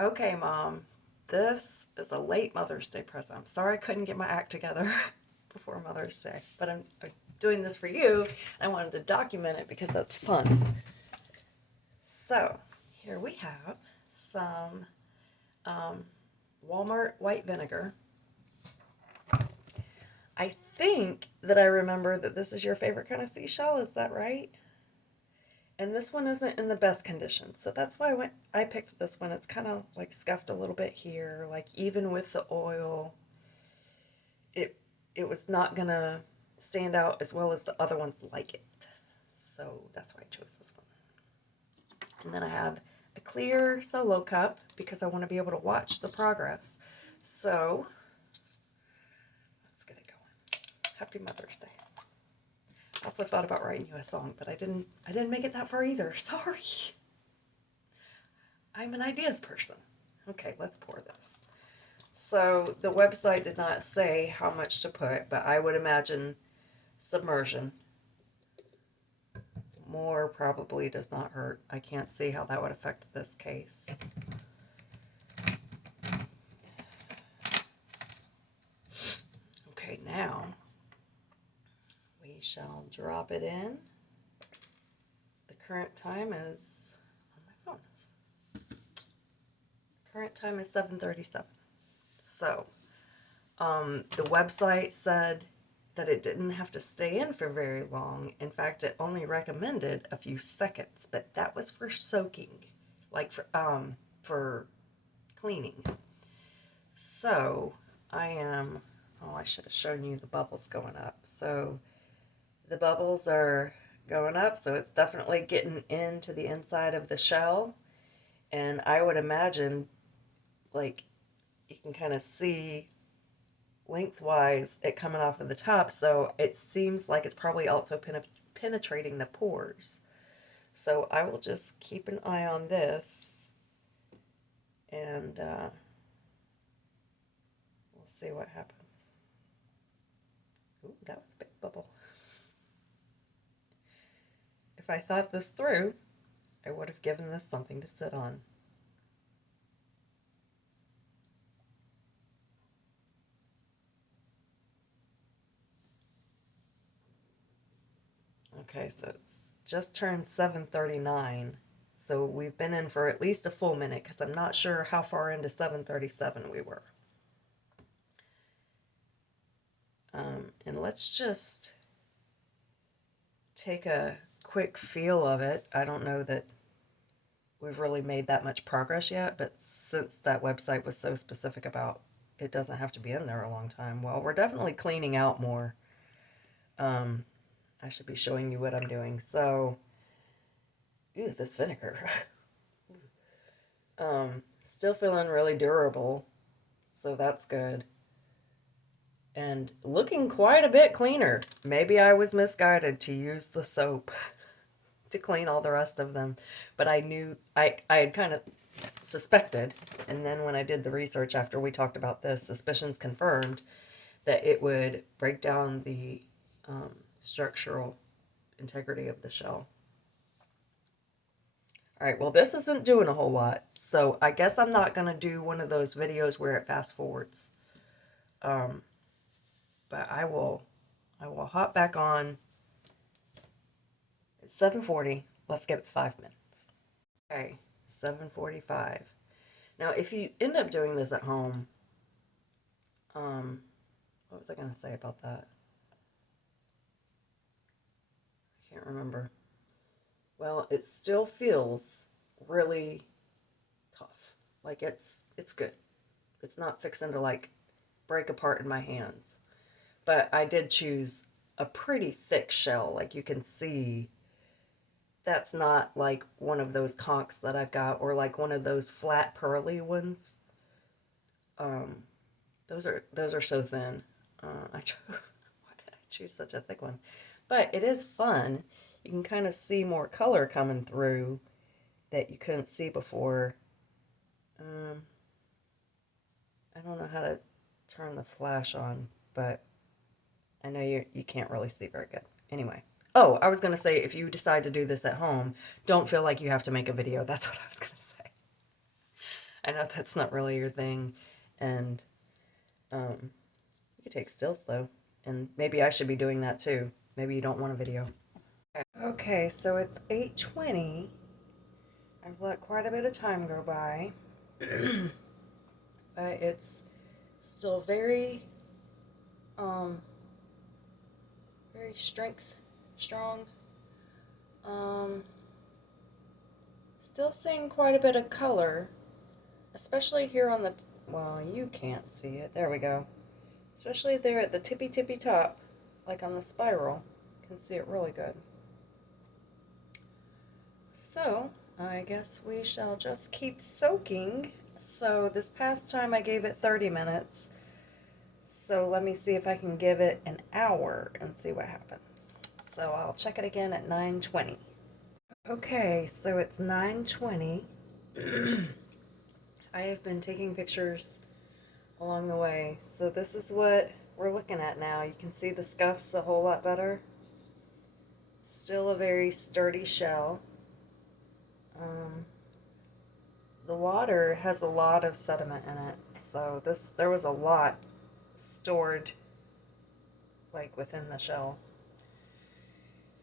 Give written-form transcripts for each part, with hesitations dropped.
Okay, Mom, this is a late Mother's Day present. I'm sorry I couldn't get my act together before Mother's Day, but I'm doing this for you. And I wanted to document it because that's fun. So, here we have some Walmart white vinegar. I think that I remember that this is your favorite kind of seashell. Is that right? And this one isn't in the best condition, so that's why I picked this one. It's kind of like scuffed a little bit here, like even with the oil, it it was not gonna stand out as well as the other ones like it. So that's why I chose this one. And then I have a clear solo cup because I want to be able to watch the progress. So let's get it going. Happy Mother's Day. I also thought about writing you a song, but I didn't make it that far either. Sorry. I'm an ideas person. Okay, let's pour this. So the website did not say how much to put, but I would imagine submersion. More probably does not hurt. I can't see how that would affect this case. Okay, now we shall drop it in. The current time is on my phone. Current time is 7:37. So, the website said that it didn't have to stay in for very long. In fact, it only recommended a few seconds, but that was for soaking, like for cleaning. So, I should have shown you the bubbles going up. So, the bubbles are going up, so it's definitely getting into the inside of the shell. And I would imagine, like, you can kind of see lengthwise it coming off of the top, so it seems like it's probably also penetrating the pores. So I will just keep an eye on this, and we'll see what happens. Ooh, that was a big bubble. If I thought this through, I would have given this something to sit on. Okay, so it's just turned 7:39. So we've been in for at least a full minute because I'm not sure how far into 7:37 we were. And let's just take a quick feel of it. I don't know that we've really made that much progress yet, but since that website was so specific about it doesn't have to be in there a long time, well, we're definitely cleaning out more. I should be showing you what I'm doing. So, ooh, this vinegar. Still feeling really durable, so that's good. And looking quite a bit cleaner. Maybe I was misguided to use the soap to clean all the rest of them. But I knew, I had kind of suspected, and then when I did the research after we talked about this, suspicions confirmed that it would break down the structural integrity of the shell. All right, well, this isn't doing a whole lot, so I guess I'm not going to do one of those videos where it fast forwards. But I will hop back on. It's 7:40. Let's give it 5 minutes. Okay, 7:45. Now, if you end up doing this at home, what was I going to say about that? I can't remember. Well, it still feels really tough. Like it's good. It's not fixing to like break apart in my hands. But I did choose a pretty thick shell. Like you can see that's not like one of those conchs that I've got or like one of those flat pearly ones. Those are so thin. Why did I choose such a thick one? But it is fun. You can kind of see more color coming through that you couldn't see before. Um, I don't know how to turn the flash on, but I know you can't really see very good. Anyway. Oh, I was going to say if you decide to do this at home, don't feel like you have to make a video. That's what I was going to say. I know that's not really your thing, and you can take stills though, and maybe I should be doing that too. Maybe you don't want a video. Okay, so it's 8:20. I've let quite a bit of time go by, but it's still very, very strong. Still seeing quite a bit of color, especially here on the, well, you can't see it. There we go. Especially there at the tippy top, like on the spiral. You can see it really good. So, I guess we shall just keep soaking. So this past time I gave it 30 minutes. So let me see if I can give it an hour and see what happens. So I'll check it again at 9:20. Okay, so it's 9:20. I have been taking pictures along the way. So this is what we're looking at now. You can see the scuffs a whole lot better. Still a very sturdy shell. The water has a lot of sediment in it, so there was a lot stored like within the shell.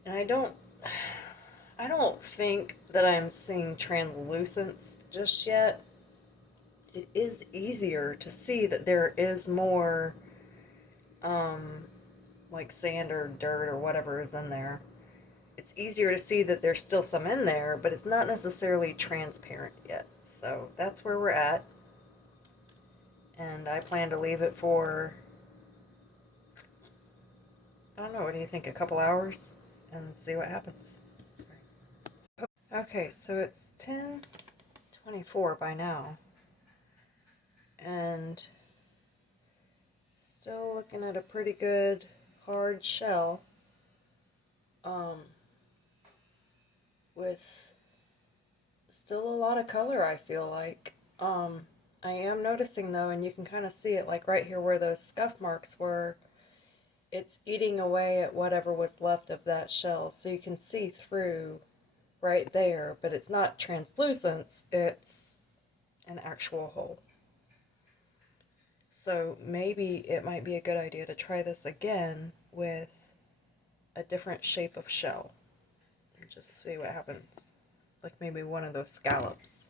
And I don't think that I'm seeing translucence just yet. It is easier to see that there is more like sand or dirt or whatever is in there. It's easier to see that there's still some in there, but it's not necessarily transparent yet. So that's where we're at. And I plan to leave it for, I don't know, what do you think, a couple hours? And see what happens. Okay, so it's 10:24 by now. And still looking at a pretty good hard shell. With still a lot of color, I feel like. I am noticing though, and you can kind of see it like right here where those scuff marks were, it's eating away at whatever was left of that shell. So you can see through right there, but it's not translucent, it's an actual hole. So maybe it might be a good idea to try this again with a different shape of shell. Just see what happens. Like maybe one of those scallops.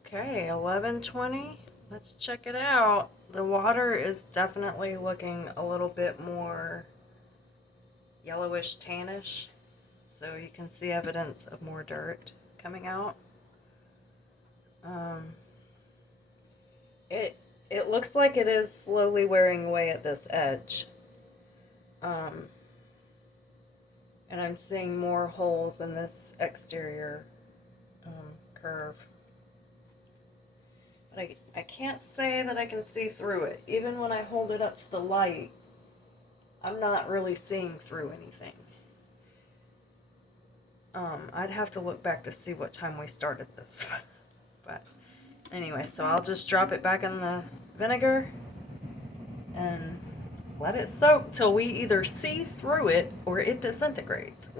Okay, 11:20. Let's check it out. The water is definitely looking a little bit more yellowish tannish. So you can see evidence of more dirt coming out. It looks like it is slowly wearing away at this edge. And I'm seeing more holes in this exterior curve. But I can't say that I can see through it. Even when I hold it up to the light, I'm not really seeing through anything. I'd have to look back to see what time we started this. But anyway, so I'll just drop it back in the vinegar and let it soak till we either see through it or it disintegrates,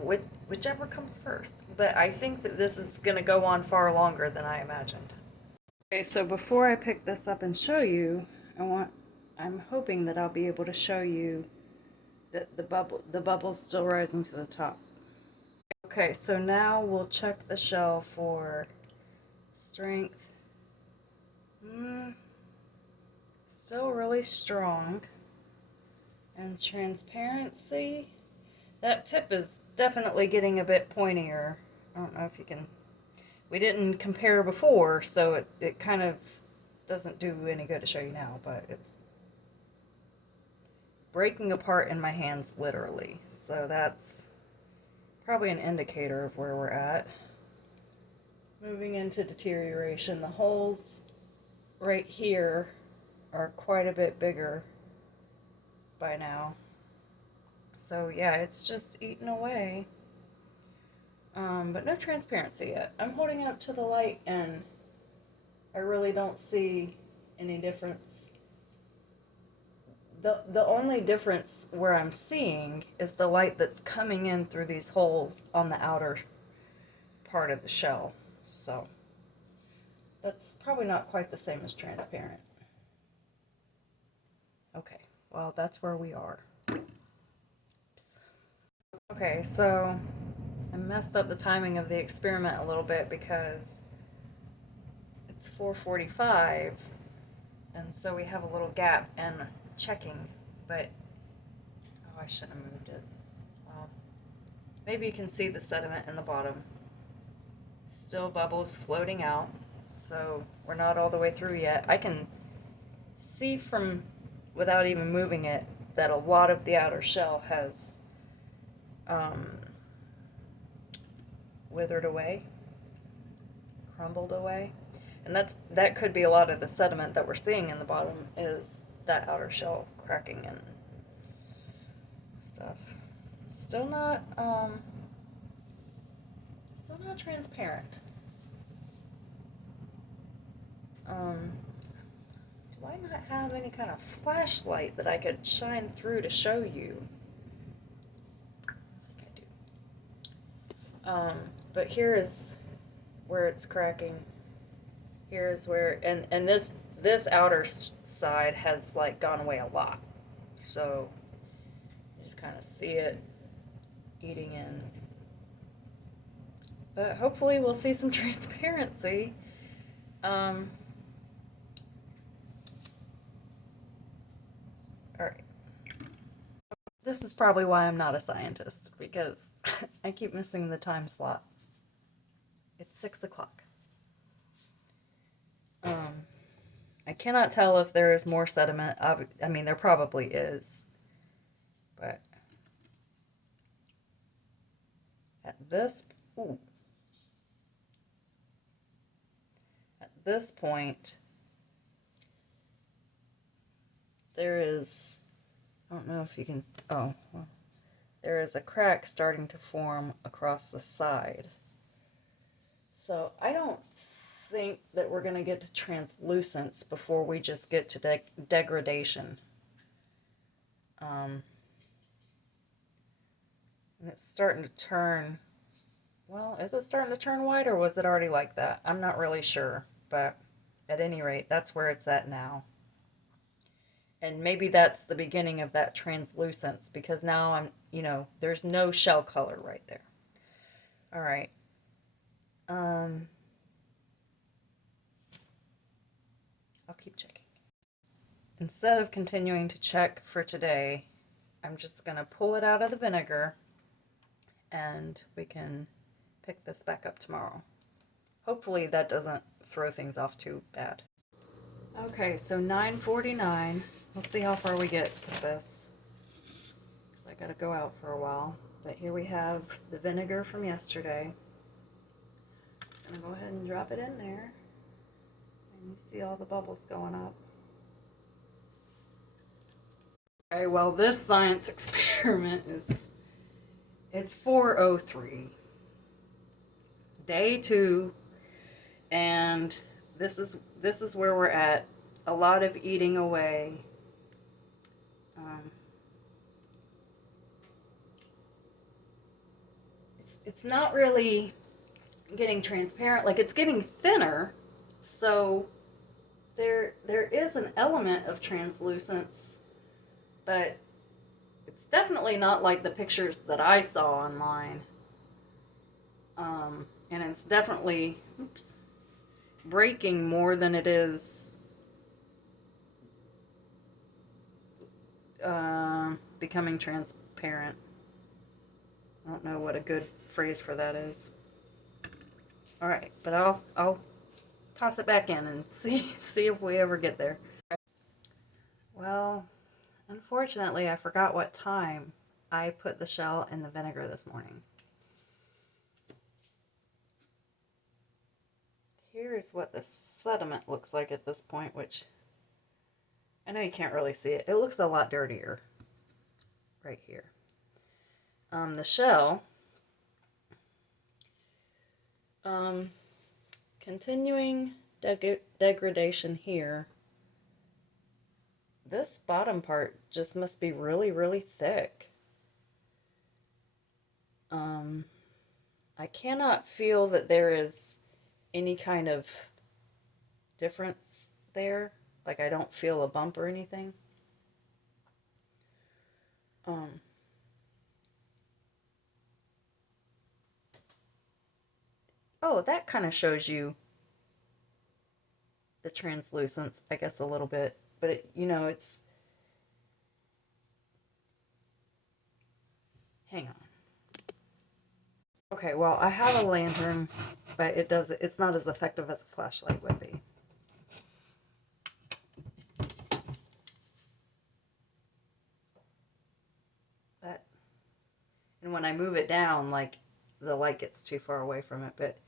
whichever comes first. But I think that this is going to go on far longer than I imagined. Okay, so before I pick this up and show you, I'm hoping that I'll be able to show you that the bubble's still rising to the top. Okay, so now we'll check the shell for strength. Still really strong. And transparency, that tip is definitely getting a bit pointier. I don't know if you can, we didn't compare before, so it kind of doesn't do any good to show you now, but it's breaking apart in my hands literally. So that's probably an indicator of where we're at. Moving into deterioration, the holes right here are quite a bit bigger by now. So yeah, it's just eaten away. But no transparency yet. I'm holding it up to the light and I really don't see any difference. The only difference where I'm seeing is the light that's coming in through these holes on the outer part of the shell. So That's probably not quite the same as transparent. Okay, well, that's where we are. Oops. Okay, so I messed up the timing of the experiment a little bit because it's 4:45, and so we have a little gap in checking, but oh, I shouldn't have moved it. Well, maybe you can see the sediment in the bottom. Still bubbles floating out, so we're not all the way through yet. I can see from, without even moving it, that a lot of the outer shell has withered away, crumbled away. And that could be a lot of the sediment that we're seeing in the bottom is that outer shell cracking and stuff. Still not transparent. Do I not have any kind of flashlight that I could shine through to show you? I think I do. But here is where it's cracking. Here's where, and this outer side has like gone away a lot. So you just kind of see it eating in. But hopefully we'll see some transparency. Alright. This is probably why I'm not a scientist, because I keep missing the time slot. It's 6 o'clock. I cannot tell if there is more sediment. I mean, there probably is. But at this point, there is, I don't know if you can, oh, well, there is a crack starting to form across the side. So I don't think that we're going to get to translucence before we just get to degradation. And it's starting to turn, well, is it starting to turn white, or was it already like that? I'm not really sure, but at any rate, that's where it's at now. And maybe that's the beginning of that translucence, because now I'm, there's no shell color right there. All right. I'll keep checking. Instead of continuing to check for today, I'm just going to pull it out of the vinegar and we can pick this back up tomorrow. Hopefully that doesn't throw things off too bad. Okay, so 9:49. We'll see how far we get with this, because I got to go out for a while. But here we have the vinegar from yesterday. Just going to go ahead and drop it in there. And you see all the bubbles going up. Okay, well, this science experiment it's 4:03. Day 2, and this is where we're at. A lot of eating away. It's not really getting transparent. Like, it's getting thinner, so there is an element of translucence, but it's definitely not like the pictures that I saw online. And it's definitely breaking more than it is becoming transparent. I don't know what a good phrase for that is. All right, but I'll toss it back in and see if we ever get there. Well, unfortunately, I forgot what time I put the shell in the vinegar this morning. Here's what the sediment looks like at this point, which I know you can't really see it. It looks a lot dirtier right here. The shell, continuing degradation here. This bottom part just must be really, really thick. I cannot feel that there is any kind of difference there. Like I don't feel a bump or anything. Um, oh, that kind of shows you the translucence, I guess, a little bit. But, it's... Hang on. Okay, well, I have a lantern, but it's not as effective as a flashlight would be. But, and when I move it down, like, the light gets too far away from it, but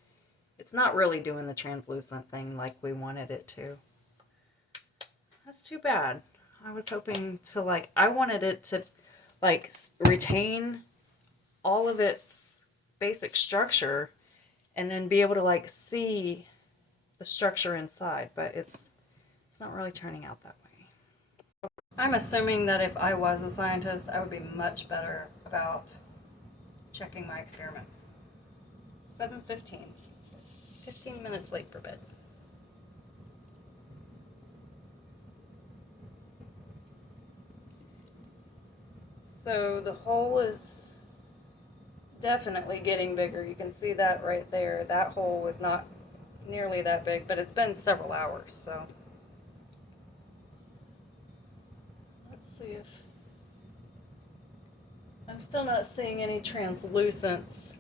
it's not really doing the translucent thing like we wanted it to. That's too bad. I was hoping to, I wanted it to, retain all of its basic structure and then be able to, see the structure inside, but it's not really turning out that way. I'm assuming that if I was a scientist, I would be much better about checking my experiment. 7:15. 15 minutes late for bed. So the hole is definitely getting bigger. You can see that right there. That hole was not nearly that big, but it's been several hours, so. Let's see if... I'm still not seeing any translucence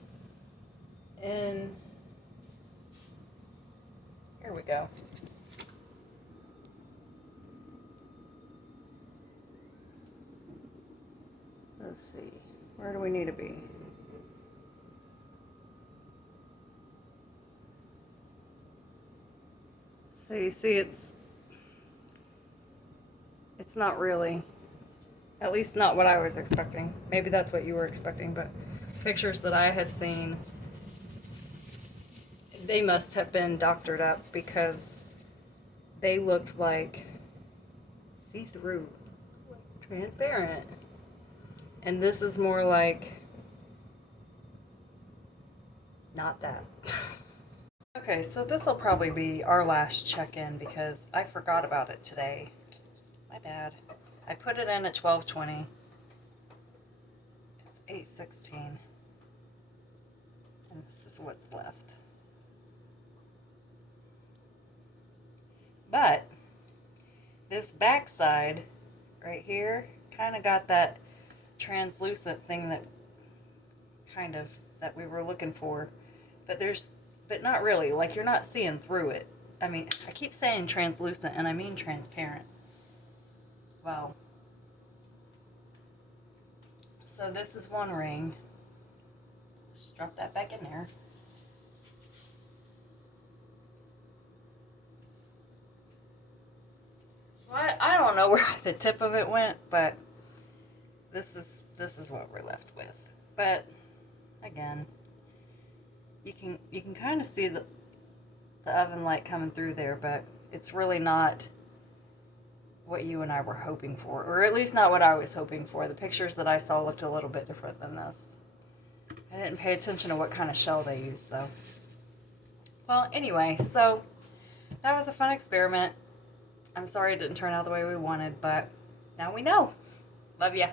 in... Here we go. Let's see. Where do we need to be? So you see it's not really, at least not what I was expecting. Maybe that's what you were expecting, but pictures that I had seen, they must have been doctored up because they looked like see-through, transparent. And this is more like not that. Okay, so this will probably be our last check-in because I forgot about it today. My bad. I put it in at 12:20. It's 8:16. And this is what's left. But this backside right here kind of got that translucent thing that we were looking for. But not really, like you're not seeing through it. I mean, I keep saying translucent and I mean transparent. Well, so this is one ring. Just drop that back in there. Well, I don't know where the tip of it went, but this is what we're left with. But again, you can kind of see the oven light coming through there, but it's really not what you and I were hoping for, or at least not what I was hoping for. The pictures that I saw looked a little bit different than this. I didn't pay attention to what kind of shell they used, though. Well, anyway, so that was a fun experiment. I'm sorry it didn't turn out the way we wanted, but now we know. Love ya.